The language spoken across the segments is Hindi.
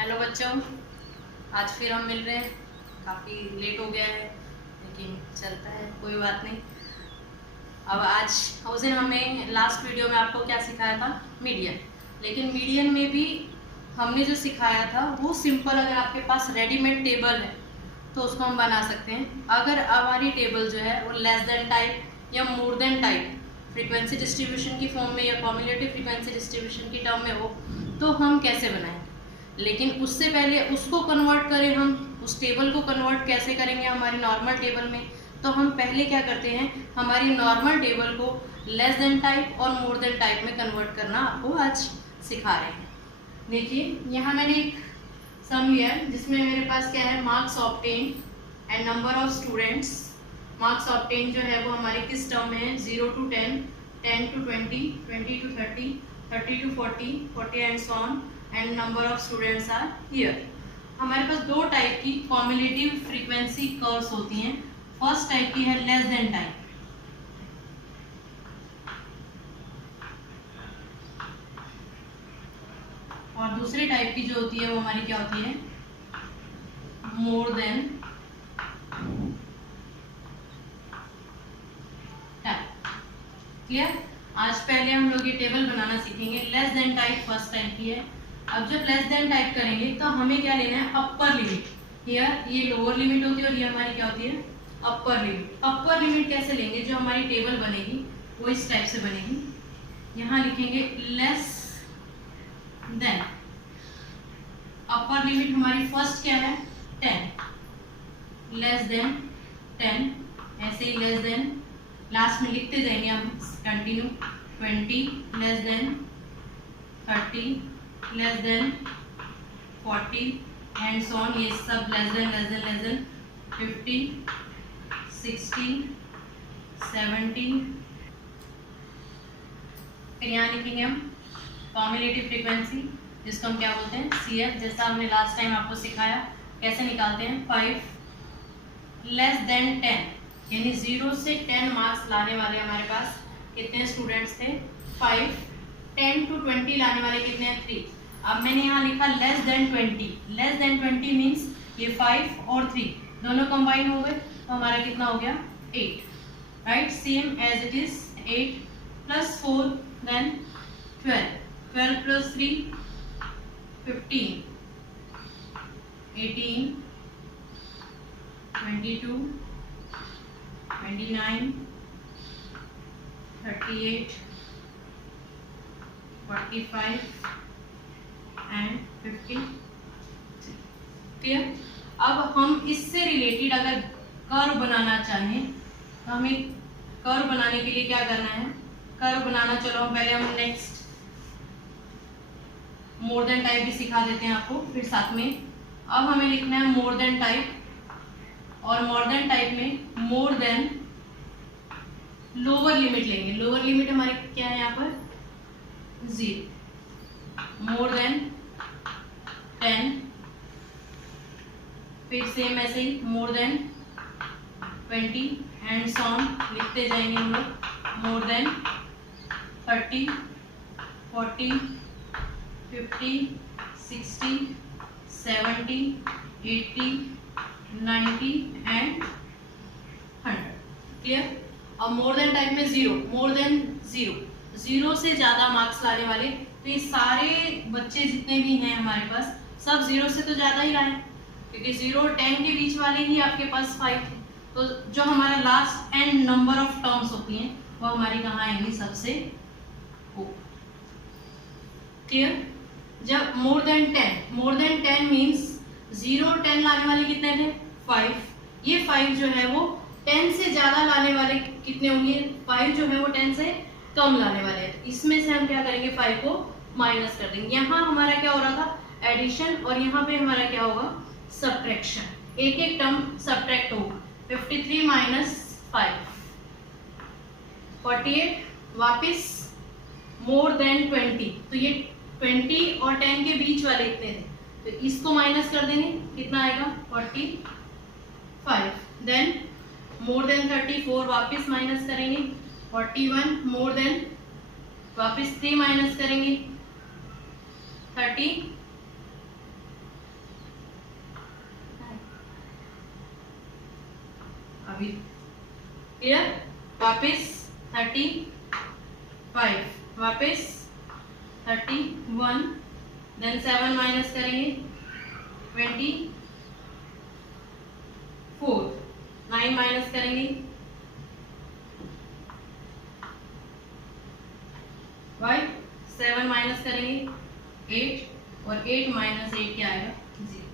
हेलो बच्चों, आज फिर हम मिल रहे हैं। काफ़ी लेट हो गया है लेकिन चलता है, कोई बात नहीं। अब आज उस दिन हमें लास्ट वीडियो में आपको क्या सिखाया था, मीडियन। लेकिन मीडियन में भी हमने जो सिखाया था वो सिंपल, अगर आपके पास रेडीमेड टेबल है तो उसको हम बना सकते हैं। अगर हमारी टेबल जो है वो लेस देन टाइप या more than type frequency distribution की फॉर्म में या कॉम्युलेटिव फ्रीक्वेंसी डिस्ट्रीब्यूशन की टर्म में हो तो हम कैसे बनाएंगे। लेकिन उससे पहले उसको कन्वर्ट करें, हम उस टेबल को कन्वर्ट कैसे करेंगे हमारी नॉर्मल टेबल में। तो हम पहले क्या करते हैं, हमारी नॉर्मल टेबल को लेस देन टाइप और मोर देन टाइप में कन्वर्ट करना आपको आज सिखा रहे हैं। देखिए यहाँ मैंने एक सम लिया है जिसमें मेरे पास क्या है, marks obtain and number of students. Marks obtain जो है वो हमारे किस टर्म में है, 0 to 10, 10 to 20, 20 to 30, 30 to 40, 40 and so on, and number of students are here. हमारे पास दो टाइप की कॉम्युलेटिव फ्रीक्वेंसी कर्व्स होती हैं। फर्स्ट टाइप की है लेस देन टाइप, और दूसरे टाइप की जो होती है वो हमारी क्या होती है, मोर देन टाइप। क्लियर। आज पहले हम लोग ये टेबल बनाना सीखेंगे। Less than type first type की है। अब जब लेस देन टाइप करेंगे तो हमें क्या लेना है, अपर लिमिट। हियर ये लोअर लिमिट होती है और ये हमारी क्या होती है, अपर लिमिट। अपर लिमिट कैसे लेंगे, जो हमारी टेबल बनेगी वो इस टाइप से बनेगी। यहाँ लिखेंगे लेस देन, अपर लिमिट हमारी फर्स्ट क्या है, 10, लेस देन 10, ऐसे ही लेस देन लास्ट में लिखते जाएंगे हम continue, 20, less than 30, less than 40 and so on, ये सब लेस देन 50, 60, 70। फिर यहाँ लिखेंगे हम कॉम्युलेटिव फ्रीक्वेंसी, जिसको हम क्या बोलते हैं, CF। जैसा हमने लास्ट टाइम आपको सिखाया कैसे निकालते हैं, 5 लेस देन 10, यानी 0 से 10 मार्क्स लाने वाले हमारे पास कितने स्टूडेंट्स थे, 5। 10 to 20 लाने वाले कितने हैं, 3। अब मैंने यहाँ लिखा less than 20। Less than 20 means ये 5 और 3 दोनों कंबाइन हो गए तो हमारा कितना हो गया, 8। Right, same as it is 8 plus 4 then 12, 12 plus 3 15, 18, 22, 29, 38, 45 and 50। Clear. अब हम इससे रिलेटेड अगर कर्व बनाना चाहें तो हमें कर्व बनाने के लिए क्या करना है, कर्व बनाना, चलो पहले हम नेक्स्ट मोर देन टाइप भी सिखा देते हैं आपको फिर साथ में। अब हमें लिखना है मोर देन टाइप, और मोर देन टाइप में मोर देन लोअर लिमिट लेंगे। लोअर लिमिट हमारी क्या है यहाँ पर, 0, मोर देन 10, फिर सेम ऐसे ही more than 20 and so on, लिखते जाएंगे हम लोग, मोर देन 30, 40, 50, 60, 70, 80, 90 एंड 100। क्लियर। और मोर देन टाइप में 0, मोर देन 0, 0 से ज़्यादा मार्क्स लाने वाले, तो ये सारे बच्चे जितने भी हैं हमारे पास सब 0 से तो ज़्यादा ही लाए, क्योंकि 0 और 10 के बीच वाले ही आपके पास 5 थे। तो जो हमारा last and number of terms होती हैं वो हमारी कहाँ आएंगी, सबसे ऊपर। क्लियर। जब मोर देन 10 मीन्स 0 और 10 लाने वाले कितने थे, 5। ये 5 जो है वो 10 से ज़्यादा लाने वाले कितने होंगे, 5 जो है वो 10 से कम लाने वाले हैं। इसमें से हम क्या करेंगे, 5 को माइनस कर देंगे। यहाँ हमारा क्या हो रहा था, एडिशन, और यहाँ पे हमारा क्या होगा, सब्ट्रैक्शन। एक एक टर्म सब्ट्रैक्ट होगा। 53 माइनस 5, 48, वापिस मोर देन 20, तो ये 20 और 10 के बीच वाले कितने थे, तो इसको माइनस कर देंगे, कितना आएगा, 45। देन मोर देन 34, वापस माइनस करेंगे, 41, मोर देन, वापस 3 माइनस करेंगे, 30, अभी क्लियर। वापस 35, वापस 31, देन 7 माइनस करेंगे 24, 9 माइनस करेंगे 5, 7 माइनस करेंगे 8, और 8 माइनस 8 क्या आएगा 0।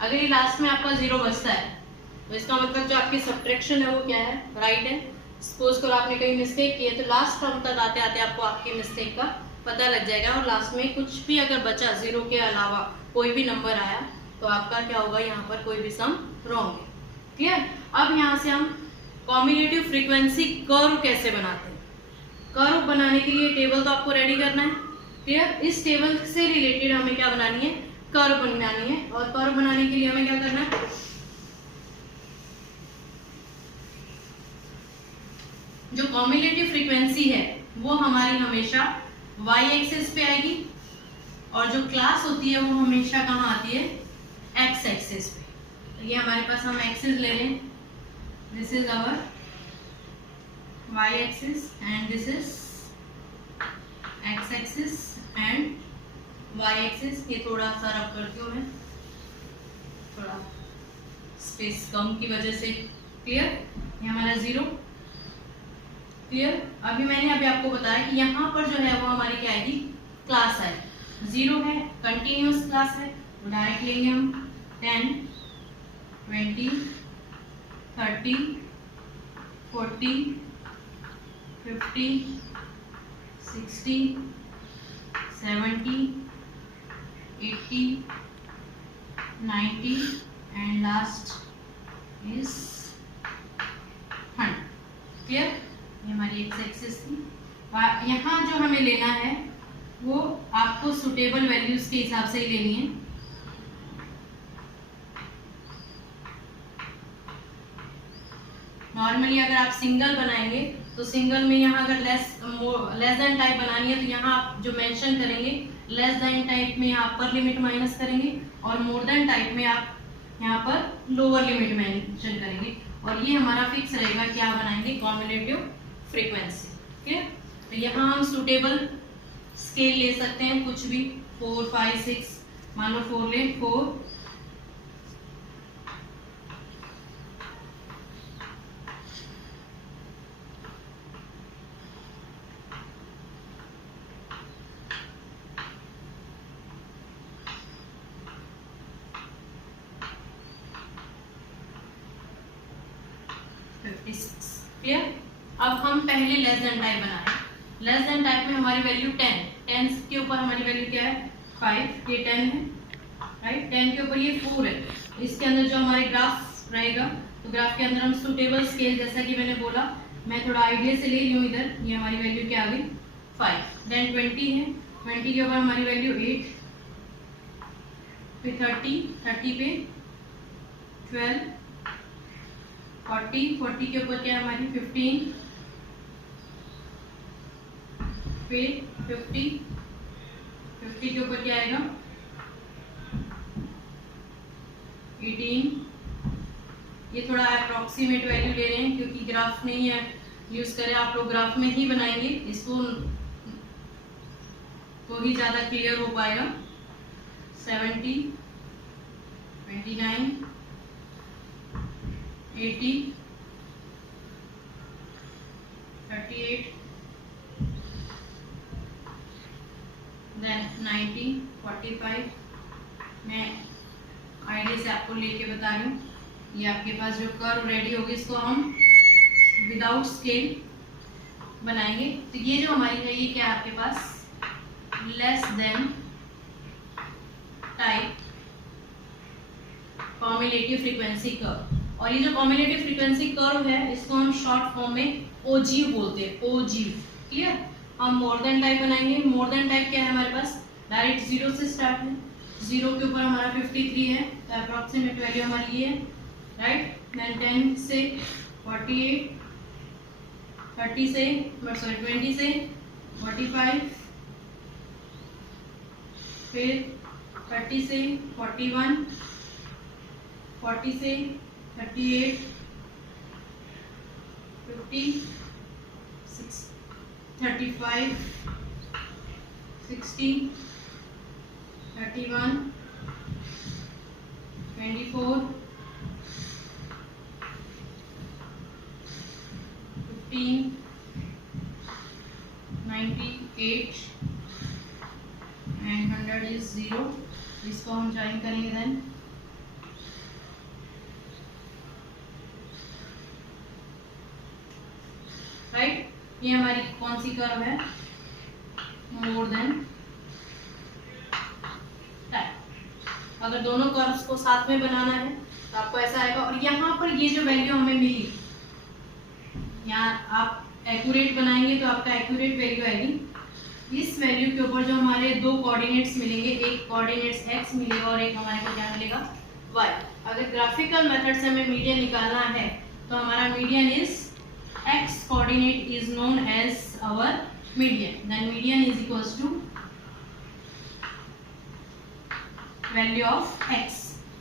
अगर ये लास्ट में आपका 0 बचता है तो इसका मतलब जो आपकी सब्ट्रैक्शन है वो क्या है, राइट है। सपोज करो आपने कहीं मिस्टेक की है तो लास्ट टर्म तक आते आते आपको आपकी मिस्टेक का पता लग जाएगा, और लास्ट में कुछ भी अगर बचा 0 के अलावा कोई भी नंबर आया तो आपका क्या होगा, यहाँ पर कोई भी सम रॉन्ग है। क्लियर। अब यहाँ से हम कॉम्बिनेटिव फ्रीक्वेंसी कर्व कैसे बनाते हैं। कर्व बनाने के लिए टेबल तो आपको रेडी करना है। क्लियर। इस टेबल से रिलेटेड हमें क्या बनानी है, कर्व बनानी है। और कर्व बनाने के लिए हमें क्या करना है, जो कॉम्बिनेटिव फ्रीक्वेंसी है वो हमारी हमेशा y एक्सिस पे आएगी, और जो क्लास होती है वो हमेशा कहाँ आती है, x एक्सिस पे। तो ये हमारे पास हम एक्सिस ले लें, this is our y axis and this is x axis and y axis. ये थोड़ा सा रब करती हूँ मैं, थोड़ा स्पेस कम की वजह से। क्लियर। ये हमारा 0। क्लियर। अभी मैंने आपको बताया कि यहाँ पर जो है वो हमारी क्या आएगी, क्लास है। 0 है, कंटिन्यूस क्लास है, तो डायरेक्ट लेंगे हम 10, 20, 30, 40, 50, 60, 70, 80, 90 एंड लास्ट इज 100। क्लियर। ये हमारी एक्स एक्सिस थी। यहाँ जो हमें लेना है वो आपको सुटेबल वैल्यूज के हिसाब से ही लेनी है। नॉर्मली अगर आप सिंगल बनाएंगे तो सिंगल में यहाँ अगर लेस देन टाइप बनानी है तो यहाँ आप जो मेंशन करेंगे लेस देन टाइप में यहाँ अपर लिमिट माइनस करेंगे, और मोर देन टाइप में आप यहाँ पर लोअर लिमिट मेंशन करेंगे, और ये हमारा फिक्स रहेगा कि आप बनाएंगे कॉम्बिनेटिव फ्रीक्वेंसी। ठीक है। तो यहाँ हम सुटेबल स्केल ले सकते हैं, कुछ भी 4, 5, 6, मान लो 4 ले, 4, 56। क्लियर। अब हम पहले लेस देन टाइप बनाए। लेस देन टाइप में हमारी वैल्यू 10, 10 के ऊपर हमारी वैल्यू क्या है 5, ये 10 है, राइट। 10 के ऊपर ये 4 है। इसके अंदर जो हमारे ग्राफ रहेगा तो ग्राफ के अंदर हम सुटेबल स्केल, जैसा कि मैंने बोला, मैं थोड़ा आइडिया से ले रही हूँ इधर। ये हमारी वैल्यू क्या आ गई 5, देन 20 है, 20 के ऊपर हमारी वैल्यू 8, फिर 30, 30 पे 12, 40, 40 के ऊपर क्या है हमारी 15, फिर 50, 50 के ऊपर क्या आएगा 18। ये थोड़ा अप्रोक्सीमेट वैल्यू ले रहे हैं क्योंकि ग्राफ नहीं है यूज करें, आप लोग ग्राफ में ही बनाएंगे इसको तो ही ज्यादा क्लियर हो पाएगा। 70, 29, 80, 38, देन 90, 45। मैं आइडिया से आपको लेके बता रही हूँ। ये आपके पास जो कर्व रेडी होगी इसको हम विदाउट स्केल बनाएंगे। तो ये जो हमारी है ये क्या है आपके पास less than type combinative frequency curve. और ये जो कॉम्बिनेटिव फ्रीक्वेंसी कर्व है इसको हम शॉर्ट फॉर्म में ओजीव बोलते हैं, ओजीव। क्लियर। हम मोर देन टाइप बनाएंगे। मोर देन टाइप क्या है हमारे पास डायरेक्ट 0 से स्टार्ट है, 0 के ऊपर हमारा 53 है, तो अप्रोक्सीमेट वैल्यू हमारी ये है, राइट। देन 10 से 48, 30 से 20 से 45, फिर 30 से 41, 40 से 38, 40, 35, 60, 31, 24, 15, 98 and 100 is 0. इसको हम ज्वाइन करेंगे देन राइट. ये हमारी कौन सी कर्व है? More than 10. अगर दोनों कर्व्स को साथ में बनाना है तो आपको ऐसा आएगा. और यहाँ पर ये जो वैल्यू हमें मिली, यहाँ आप एक्यूरेट बनाएंगे तो आपका एक्यूरेट वैल्यू आएगी. इस वैल्यू के ऊपर जो हमारे दो कोऑर्डिनेट्स मिलेंगे, एक कोऑर्डिनेट्स x मिलेगा और एक हमारे को क्या मिलेगा? y. अगर ग्राफिकल मेथड से हमें मीडियन निकालना है तो हमारा median is x coordinate is known as our median. Then median is equals to value of x.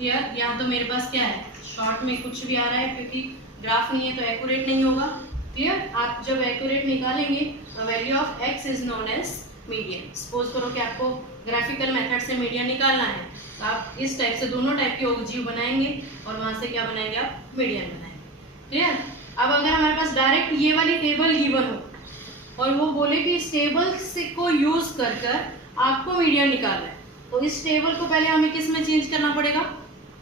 Here यहाँ तो मेरे पास क्या है, शॉर्ट में कुछ भी आ रहा है क्योंकि ग्राफ नहीं है तो एक्यूरेट नहीं होगा. क्लियर? आप जब एक्यूरेट निकालेंगे तो value of x is known as median. Suppose करो कि आपको ग्राफिकल मेथड से मीडियन निकालना है तो आप इस टाइप से दोनों टाइप के ओजीव बनाएंगे और वहां से क्या बनाएंगे? आप मीडियन बनाएंगे. क्लियर? अब अगर हमारे पास डायरेक्ट ये वाली टेबल गिवन हो और वो बोले कि इस टेबल से को यूज कर आपको मीडियन निकालना है तो इस टेबल को पहले हमें किस में चेंज करना पड़ेगा?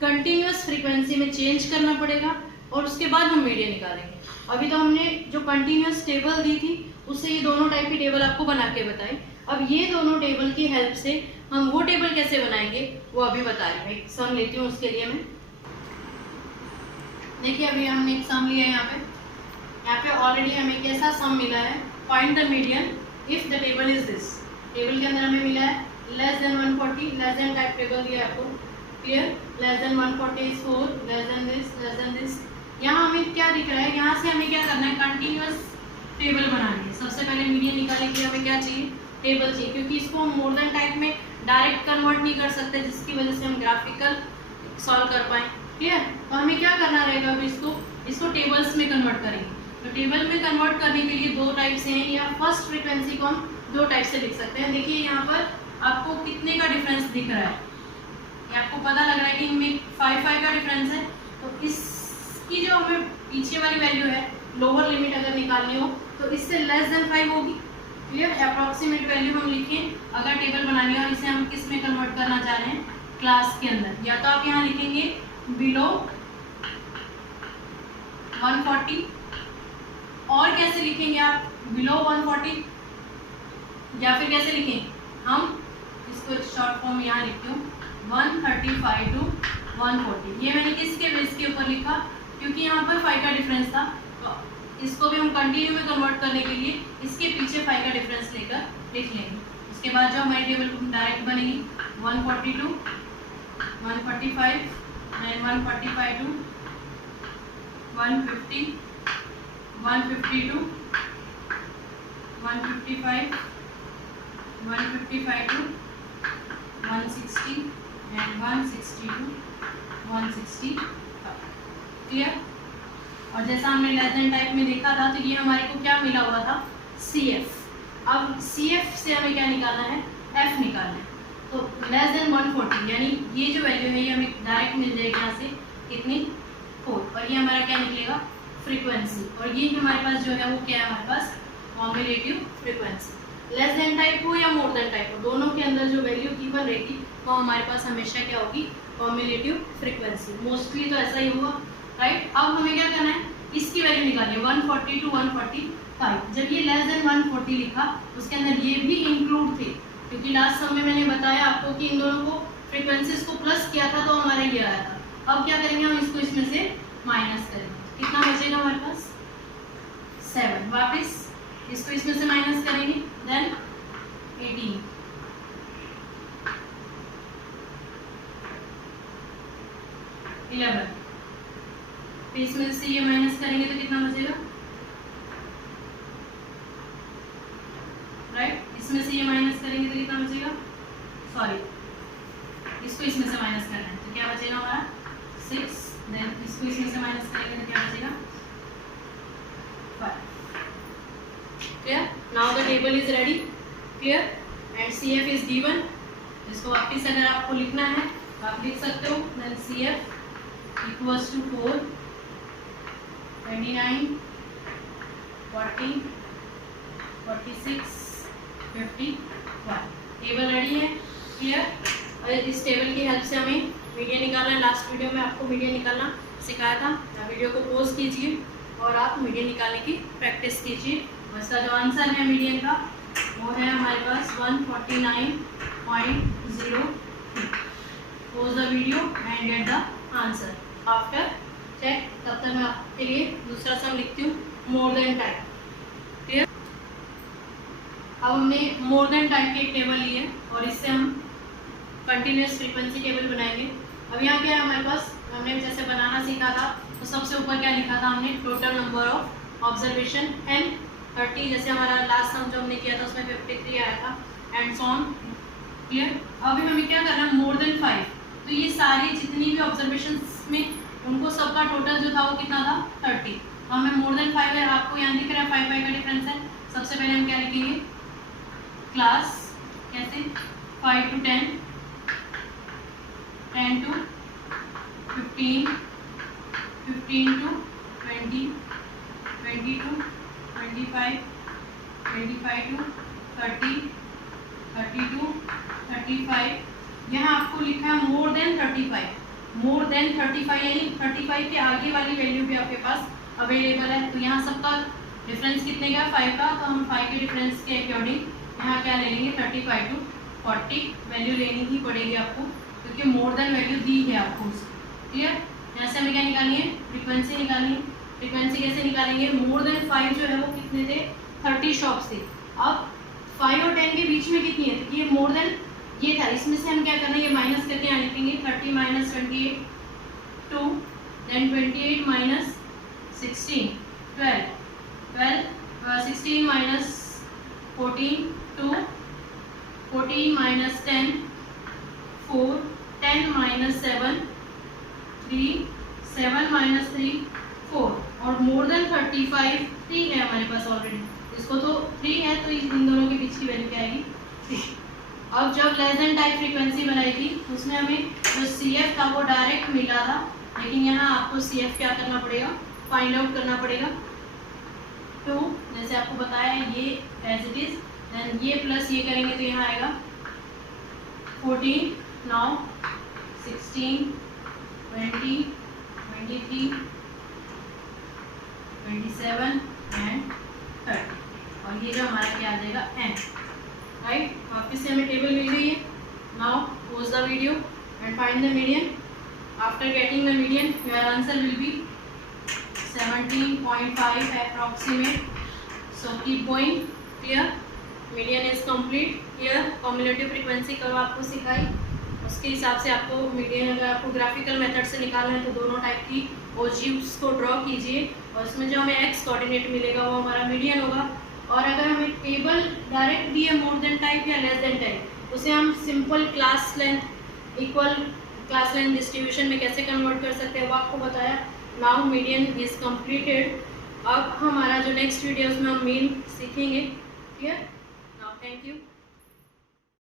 कंटिन्यूअस फ्रीक्वेंसी में चेंज करना पड़ेगा और उसके बाद हम मीडियन निकालेंगे. अभी तो हमने जो कंटिन्यूअस टेबल दी थी उससे ये दोनों टाइप की टेबल आपको बना के बताई. अब ये दोनों टेबल की हेल्प से हम वो टेबल कैसे बनाएंगे वो अभी बता रही हूँ. एक सम लेती हूँ उसके लिए मैं. देखिए अभी हमने एक सम लिया है. यहाँ पे ऑलरेडी हमें कैसा सम मिला है? Find the median if the table is this. Table के अंदर हमें मिला है less than 140, less than type table दिया आपको. Clear? Less than 140 is 4, less than this, less than this. यहाँ हमें क्या दिख रहा है? यहाँ से हमें क्या करना है? कंटिन्यूअस टेबल बनानी है. सबसे पहले मीडियन निकालने के लिए हमें क्या चाहिए? टेबल चाहिए, क्योंकि इसको हम मोर देन टाइप में डायरेक्ट कन्वर्ट नहीं कर सकते जिसकी वजह से हम ग्राफिकल सॉल्व कर पाए. ठीक है? तो हमें क्या करना रहेगा? अभी इसको टेबल्स में कन्वर्ट करेंगे. तो टेबल में कन्वर्ट करने के लिए दो टाइप से हैं, या फर्स्ट फ्रीक्वेंसी को हम दो टाइप से लिख सकते हैं. देखिए यहाँ पर आपको कितने का डिफरेंस दिख रहा है? ये आपको पता लग रहा है कि इनमें 5 का डिफरेंस है. तो इसकी जो हमें पीछे वाली वैल्यू है, लोअर लिमिट अगर निकालनी हो तो इससे लेस देन 5 होगी. क्लियर? अप्रॉक्सीमेट वैल्यू हम लिखें अगर टेबल बनानी है और इसे हम किस में कन्वर्ट करना चाह रहे हैं? क्लास के अंदर. या तो आप यहाँ लिखेंगे बिलो 140, और कैसे लिखेंगे आप? बिलो 140, या फिर कैसे लिखें? हम इसको एक शॉर्ट फॉर्म यहाँ लिखती हूँ 135 to 140. ये मैंने किसके बेस के ऊपर लिखा? क्योंकि यहाँ पर 5 का डिफरेंस था. तो इसको भी हम कंटिन्यू में कन्वर्ट करने के लिए इसके पीछे 5 का डिफरेंस लेकर लिख लेंगे. उसके बाद जो हमारी टेबल डायरेक्ट बनेगी 142, 145 and 145 to 150, 152, 155, 155 to 160 and 160 to 165. Clear? और जैसा हमने लेस देन टाइप में देखा था तो ये हमारे को क्या मिला हुआ था? CF. अब CF से हमें क्या निकालना है? F निकालना है. तो लेस देन 140 यानी ये जो वैल्यू है ये हमें डायरेक्ट मिल जाएगी यहाँ से. कितनी? 4. और ये हमारा क्या निकलेगा? फ्रीक्वेंसी. और ये हमारे पास जो है वो क्या है? हमारे पास combinative frequency. Less than type हो या मोर देन टाइप हो, दोनों के अंदर जो वैल्यू गिवन रहेगी वो हमारे पास हमेशा क्या होगी? Combinative frequency. मोस्टली तो ऐसा ही हुआ. राइट? अब हमें क्या करना है? इसकी वैल्यू निकालिए 140 to 145. जब ये लेस देन 140 लिखा उसके अंदर ये भी इंक्लूड थे, क्योंकि लास्ट सम में मैंने बताया आपको कि इन दोनों को फ्रीक्वेंसीज को प्लस किया था तो हमारा ये आया था. अब क्या करेंगे? हम इसको इसमें से माइनस करेंगे. कितना बचेगा हमारे पास? 7. वापस इसको इसमें से माइनस करेंगे, देन 18, 11. फिर इसमें से ये माइनस करेंगे तो कितना बचेगा? राइट? इसमें से ये माइनस करेंगे तो कितना बचेगा? सॉरी, इसको इसमें से माइनस करना है तो क्या बचेगा हमारा? 6. देन इसको इसमें से माइनस करेंगे तो क्या बचेगा? 5. Now the table is ready, clear, and CF is given. इसको वापस अगर आपको लिखना है आप लिख सकते हो, then CF equals to 4, 29, 40, 46, 51। Table ready है, क्लियर। और इस टेबल की हेल्प से हमें मीडियन निकालना है। लास्ट वीडियो में आपको मीडियन निकालना सिखाया था। वीडियो को पॉज कीजिए और आप मीडियन निकालने की प्रैक्टिस कीजिए। इसका जो आंसर है मीडियन का वो है हमारे पास 149.03। Pause the video and get the answer after check. तब तक मैं आपके लिए दूसरा सम लिखती हूँ, मोर देन टाइप, क्लियर। अब हमने मोर देन टाइप की एक टेबल ली है और इससे हम कंटिन्यूस फ्रीक्वेंसी टेबल बनाएंगे। अब यहाँ क्या है हमारे पास, हमने जैसे बनाना सीखा था तो सबसे ऊपर क्या लिखा था हमने, total number of observation n 30, जैसे हमारा लास्ट सम जो हमने किया था उसमें 53 आया था, एंड सो ऑन, क्लियर। अभी हमें क्या करना है, मोर देन 5। तो ये सारी जितनी भी ऑब्जर्वेशन में उनको सबका टोटल जो था वो कितना था, 30। तो हमें मोर देन 5 है, आपको यहाँ दिख रहा है 5 का डिफरेंस है। सबसे पहले हम क्या लिखेंगे, क्लास कैसे 5 to 10, 10 to 15, 15 to 20, 20 to 25, 25 to 30, 30 to 35। यहाँ आपको लिखा है मोर देन 35, मोर देन 35 यानी 35 के आगे वाली वैल्यू भी आपके पास अवेलेबल है। तो यहाँ सबका डिफरेंस कितने का, 5 का। तो हम 5 के डिफरेंस के अकॉर्डिंग यहाँ क्या ले लेंगे, 35 to 40 वैल्यू लेनी ही पड़ेगी आपको, क्योंकि मोर देन वैल्यू दी है आपको उसकी, क्लियर। यहाँ से हमें क्या निकालनी है, फ्रीक्वेंसी निकालनी है। फ्रीक्वेंसी कैसे निकालेंगे, मोर देन 5 जो है वो कितने थे, 30 शॉप्स थे। अब 5 और 10 के बीच में कितनी है, तो ये मोर देन ये था, इसमें से हम क्या करना है, ये माइनस करके यहाँ लिखेंगे 30 minus 28 2, then 28 minus 16 12, 16 minus 14 2, 14 minus 10 4, 10 minus 7 3, 7 minus 3 4, और मोर देन 35 3 है हमारे पास ऑलरेडी, इसको तो 3 है तो इन दोनों के बीच की वैल्यू क्या आएगी, 3। अब जब लेस देन टाइप फ्रीक्वेंसी बनाई थी उसमें हमें जो CF था वो डायरेक्ट मिला था, लेकिन यहाँ आपको CF क्या करना पड़ेगा, फाइंड आउट करना पड़ेगा। तो जैसे आपको बताया ये एज इट इज, देन ये प्लस ये करेंगे तो यहाँ आएगा 14, नाउ 16, 20, 23, 27 एंड 30, और ये जो हमारा क्या आ जाएगा n, राइट। वापस से हमें टेबल मिल गई है। Now pause the video and find the median. After getting the median your answer will be 17.5 approximate. So keep going, clear. Median is complete. Here cumulative frequency कब आपको सिखाई, उसके हिसाब से आपको मीडियन, अगर आपको ग्राफिकल मेथड से निकालना है तो दोनों टाइप की ओजीव्स को ड्रॉ कीजिए, और उसमें जो हमें एक्स कोऑर्डिनेट मिलेगा वो हमारा मीडियन होगा। और अगर हमें टेबल डायरेक्ट दी है मोर देन टाइप या लेस देन टाइप, उसे हम simple class length equal class length distribution में कैसे कन्वर्ट कर सकते हैं वो आपको बताया। Now median is completed. अब हमारा जो नेक्स्ट वीडियो उसमें हम मीन सीखेंगे, क्लियर। Now thank you.